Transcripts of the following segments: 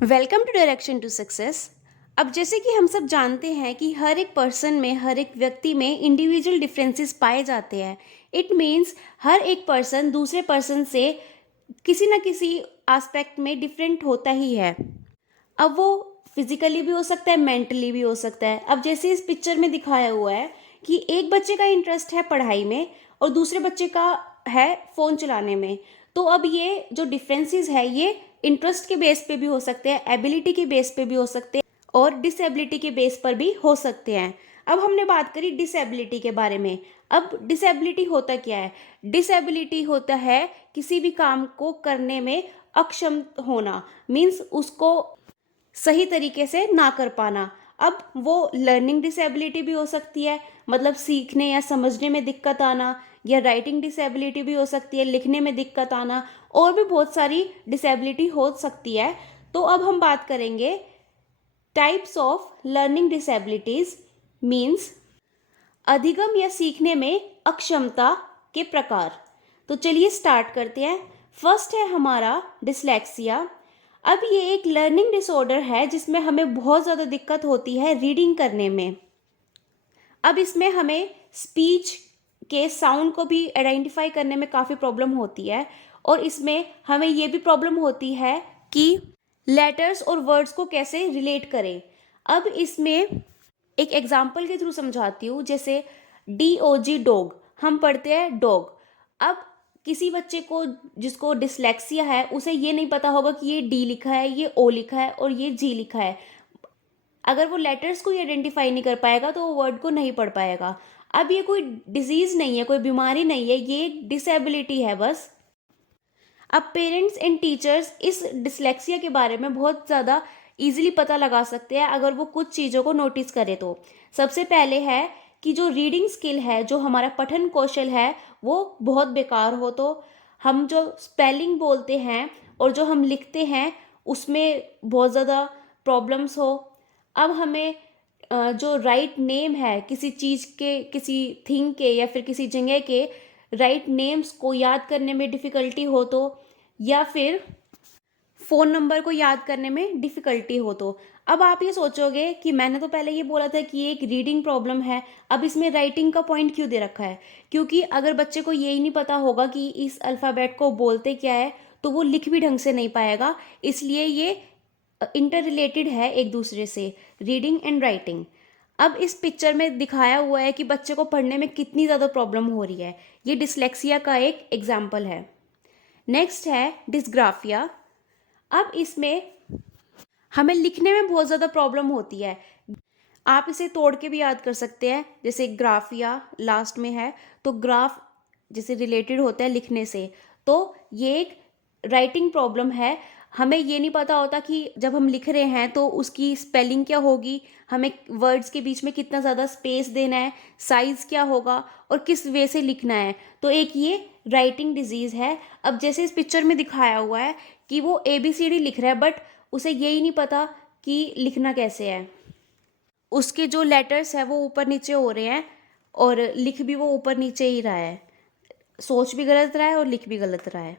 Welcome to direction to success. अब जैसे कि हम सब जानते हैं कि हर एक पर्सन में, हर एक व्यक्ति में इंडिविजुअल डिफरेंसेस पाए जाते हैं। इट मीन्स हर एक पर्सन दूसरे पर्सन से किसी ना किसी एस्पेक्ट में डिफरेंट होता ही है। अब वो फिजिकली भी हो सकता है, मेंटली भी हो सकता है। अब जैसे इस पिक्चर में दिखाया हुआ है कि एक बच्चे का इंटरेस्ट है पढ़ाई में और दूसरे बच्चे का है फ़ोन चलाने में। तो अब ये जो डिफरेंसेस है ये इंटरेस्ट के बेस पे भी हो सकते हैं, एबिलिटी के बेस पे भी हो सकते हैं और डिसेबिलिटी के बेस पर भी हो सकते हैं। अब हमने बात करी डिसेबिलिटी के बारे में। अब डिसेबिलिटी होता क्या है? डिसेबिलिटी होता है किसी भी काम को करने में अक्षम होना, मीन्स उसको सही तरीके से ना कर पाना। अब वो लर्निंग डिसेबिलिटी भी हो सकती है, मतलब सीखने या समझने में दिक्कत आना, या राइटिंग डिसेबिलिटी भी हो सकती है, लिखने में दिक्कत आना, और भी बहुत सारी डिसेबिलिटी हो सकती है। तो अब हम बात करेंगे types of learning disabilities, means अधिगम या सीखने में अक्षमता के प्रकार। तो चलिए स्टार्ट करते हैं। फर्स्ट है हमारा डिसलेक्सिया। अब ये एक लर्निंग डिसऑर्डर है जिसमें हमें बहुत ज़्यादा दिक्कत होती है रीडिंग करने में। अब इसमें हमें स्पीच के साउंड को भी आइडेंटिफाई करने में काफ़ी प्रॉब्लम होती है, और इसमें हमें ये भी प्रॉब्लम होती है कि लेटर्स और वर्ड्स को कैसे रिलेट करें। अब इसमें एक एग्जाम्पल के थ्रू समझाती हूँ। जैसे DOG डॉग, हम पढ़ते हैं डॉग। अब किसी बच्चे को जिसको डिसलेक्सिया है उसे ये नहीं पता होगा कि ये D लिखा है, ये O लिखा है और ये G लिखा है। अगर वो लेटर्स को ही आइडेंटिफाई नहीं कर पाएगा तो वो वर्ड को नहीं पढ़ पाएगा। अब ये कोई डिजीज नहीं है, कोई बीमारी नहीं है, ये एक डिसेबिलिटी है बस। अब पेरेंट्स एंड टीचर्स इस डिसलेक्सिया के बारे में बहुत ज़्यादा इजीली पता लगा सकते हैं अगर वो कुछ चीज़ों को नोटिस करें। तो सबसे पहले है कि जो रीडिंग स्किल है, जो हमारा पठन कौशल है, वो बहुत बेकार हो। तो हम जो स्पेलिंग बोलते हैं और जो हम लिखते हैं उसमें बहुत ज़्यादा प्रॉब्लम्स हो। अब हमें जो राइट नेम है किसी चीज़ के, किसी थिंग के या फिर किसी जगह के राइट नेम्स को याद करने में डिफ़िकल्टी हो तो, या फिर फ़ोन नंबर को याद करने में डिफ़िकल्टी हो तो। अब आप ये सोचोगे कि मैंने तो पहले ये बोला था कि ये एक रीडिंग प्रॉब्लम है, अब इसमें राइटिंग का पॉइंट क्यों दे रखा है? क्योंकि अगर बच्चे को यही नहीं पता होगा कि इस अल्फ़ाबेट को बोलते क्या है तो वो लिख भी ढंग से नहीं पाएगा। इसलिए ये इंटर रिलेटेड है एक दूसरे से, रीडिंग एंड राइटिंग। अब इस पिक्चर में दिखाया हुआ है कि बच्चे को पढ़ने में कितनी ज़्यादा प्रॉब्लम हो रही है। ये डिसलेक्सिया का एक एग्जाम्पल है। नेक्स्ट है डिस्ग्राफिया। अब इसमें हमें लिखने में बहुत ज़्यादा प्रॉब्लम होती है। आप इसे तोड़ के भी याद कर सकते हैं, जैसे ग्राफिया लास्ट में है तो ग्राफ जैसे रिलेटेड होता है लिखने से। तो ये एक राइटिंग प्रॉब्लम है। हमें ये नहीं पता होता कि जब हम लिख रहे हैं तो उसकी स्पेलिंग क्या होगी, हमें वर्ड्स के बीच में कितना ज़्यादा स्पेस देना है, साइज़ क्या होगा और किस वे से लिखना है। तो एक ये राइटिंग डिजीज़ है। अब जैसे इस पिक्चर में दिखाया हुआ है कि वो ABCD लिख रहा है बट उसे यही नहीं पता कि लिखना कैसे है। उसके जो लेटर्स है वो ऊपर नीचे हो रहे हैं और लिख भी वो ऊपर नीचे ही रहा है। सोच भी गलत रहा है और लिख भी गलत रहा है।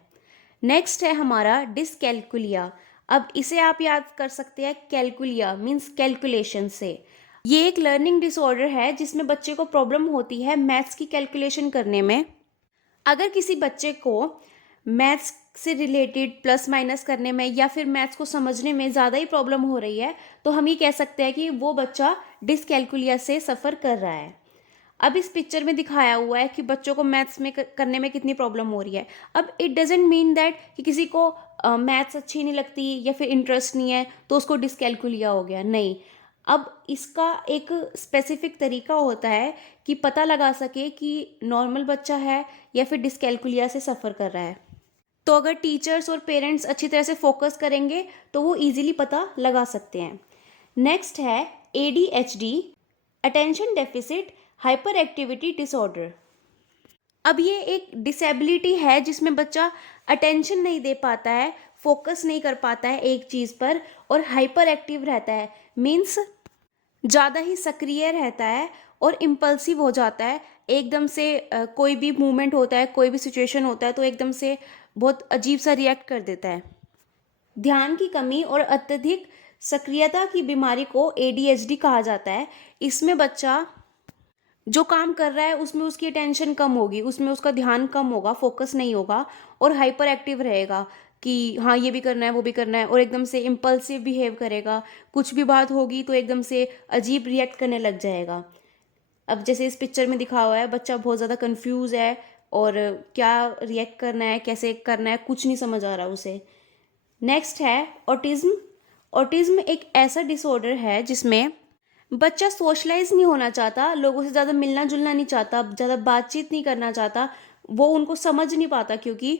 नेक्स्ट है हमारा डिसकैलकुलिया। अब इसे आप याद कर सकते हैं कैलकुलिया मीन्स कैलकुलेशन से। ये एक लर्निंग डिसऑर्डर है जिसमें बच्चे को प्रॉब्लम होती है मैथ्स की कैलकुलेशन करने में। अगर किसी बच्चे को मैथ्स से रिलेटेड प्लस माइनस करने में या फिर मैथ्स को समझने में ज़्यादा ही प्रॉब्लम हो रही है तो हम ये कह सकते हैं कि वो बच्चा डिसकैलकुलिया से सफ़र कर रहा है। अब इस पिक्चर में दिखाया हुआ है कि बच्चों को मैथ्स में करने में कितनी प्रॉब्लम हो रही है। अब इट डजेंट मीन दैट कि किसी को मैथ्स अच्छी नहीं लगती या फिर इंटरेस्ट नहीं है तो उसको डिसकैलकुलिया हो गया, नहीं। अब इसका एक स्पेसिफिक तरीका होता है कि पता लगा सके कि नॉर्मल बच्चा है या फिर डिसकैलकुलिया से सफ़र कर रहा है। तो अगर टीचर्स और पेरेंट्स अच्छी तरह से फोकस करेंगे तो वो इजीली पता लगा सकते हैं। नेक्स्ट है ADHD, attention deficit hyper activity disorder. अब ये एक डिसेबिलिटी है जिसमें बच्चा अटेंशन नहीं दे पाता है, फोकस नहीं कर पाता है एक चीज़ पर और हाइपर एक्टिव रहता है, मीन्स ज़्यादा ही सक्रिय रहता है और इम्पल्सिव हो जाता है। एकदम से कोई भी मूवमेंट होता है, कोई भी सिचुएशन होता है तो एकदम से बहुत अजीब सा रिएक्ट कर देता है। ध्यान की कमी और अत्यधिक सक्रियता की बीमारी को एडीएचडी कहा जाता है। इसमें बच्चा जो काम कर रहा है उसमें उसकी अटेंशन कम होगी, उसमें उसका ध्यान कम होगा, फोकस नहीं होगा और हाइपर एक्टिव रहेगा कि हाँ ये भी करना है वो भी करना है, और एकदम से इम्पल्सिव बिहेव करेगा। कुछ भी बात होगी तो एकदम से अजीब रिएक्ट करने लग जाएगा। अब जैसे इस पिक्चर में दिखा हुआ है, बच्चा बहुत ज़्यादा कंफ्यूज है और क्या रिएक्ट करना है, कैसे करना है, कुछ नहीं समझ आ रहा उसे। नेक्स्ट है ऑटिज्म। ऑटिज्म एक ऐसा डिसऑर्डर है जिसमें बच्चा सोशलाइज नहीं होना चाहता, लोगों से ज़्यादा मिलना जुलना नहीं चाहता, ज़्यादा बातचीत नहीं करना चाहता, वो उनको समझ नहीं पाता क्योंकि,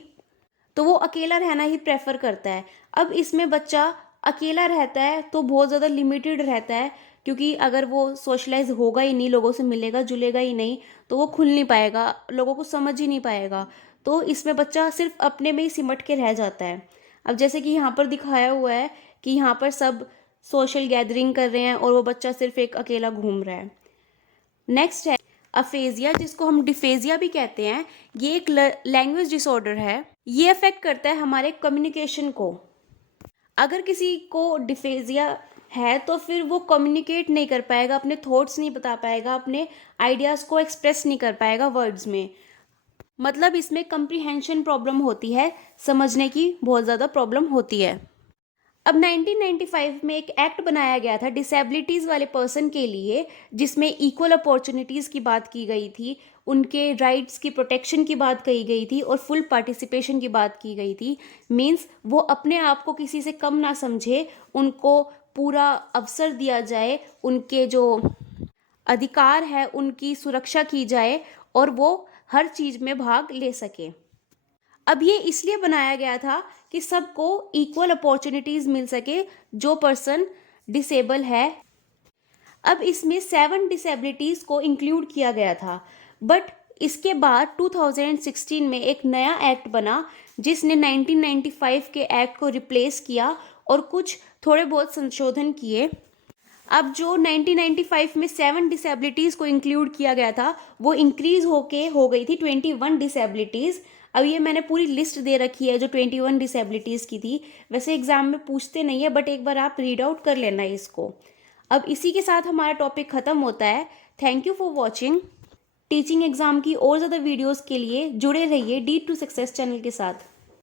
तो वो अकेला रहना ही प्रेफर करता है। अब इसमें बच्चा अकेला रहता है तो बहुत ज़्यादा लिमिटेड रहता है, क्योंकि अगर वो सोशलाइज होगा ही नहीं, लोगों से मिलेगा जुलेगा ही नहीं, तो वो खुल नहीं पाएगा, लोगों को समझ ही नहीं पाएगा। तो इसमें बच्चा सिर्फ अपने में ही सिमट के रह जाता है। अब जैसे कि यहाँ पर दिखाया हुआ है कि यहाँ पर सब सोशल गैदरिंग कर रहे हैं और वो बच्चा सिर्फ एक अकेला घूम रहा है। नेक्स्ट है अफेजिया, जिसको हम डिफेजिया भी कहते हैं। ये एक लैंग्वेज डिसऑर्डर है। ये अफेक्ट करता है हमारे कम्युनिकेशन को। अगर किसी को डिफेजिया है तो फिर वो कम्युनिकेट नहीं कर पाएगा, अपने थॉट्स नहीं बता पाएगा, अपने आइडियाज़ को एक्सप्रेस नहीं कर पाएगा वर्ड्स में। मतलब इसमें कंप्रीहेंशन प्रॉब्लम होती है, समझने की बहुत ज़्यादा प्रॉब्लम होती है। अब 1995 में एक एक्ट बनाया गया था डिसेबिलिटीज़ वाले पर्सन के लिए, जिसमें इक्वल अपॉर्चुनिटीज़ की बात की गई थी, उनके राइट्स की प्रोटेक्शन की बात कही गई थी और फुल पार्टिसिपेशन की बात की गई थी। मीन्स वो अपने आप को किसी से कम ना समझे, उनको पूरा अवसर दिया जाए, उनके जो अधिकार है उनकी सुरक्षा की जाए और वो हर चीज़ में भाग ले सके। अब ये इसलिए बनाया गया था कि सबको इक्वल अपॉर्चुनिटीज़ मिल सके जो पर्सन डिसेबल है। अब इसमें 7 डिसेबिलिटीज़ को इंक्लूड किया गया था, बट इसके बाद 2016 में एक नया एक्ट बना जिसने 1995 के एक्ट को रिप्लेस किया और कुछ थोड़े बहुत संशोधन किए। अब जो 1995 में 7 डिसेबिलिटीज़ को इंक्लूड किया गया था वो इंक्रीज होके हो गई थी 21 डिसेबिलिटीज़। अब ये मैंने पूरी लिस्ट दे रखी है जो 21 डिसेबिलिटीज़ की थी। वैसे एग्जाम में पूछते नहीं है, बट एक बार आप रीड आउट कर लेना इसको। अब इसी के साथ हमारा टॉपिक ख़त्म होता है। Thank you for watching. Teaching exam की और ज़्यादा वीडियोज़ के लिए जुड़े रहिए D2 सक्सेस चैनल के साथ।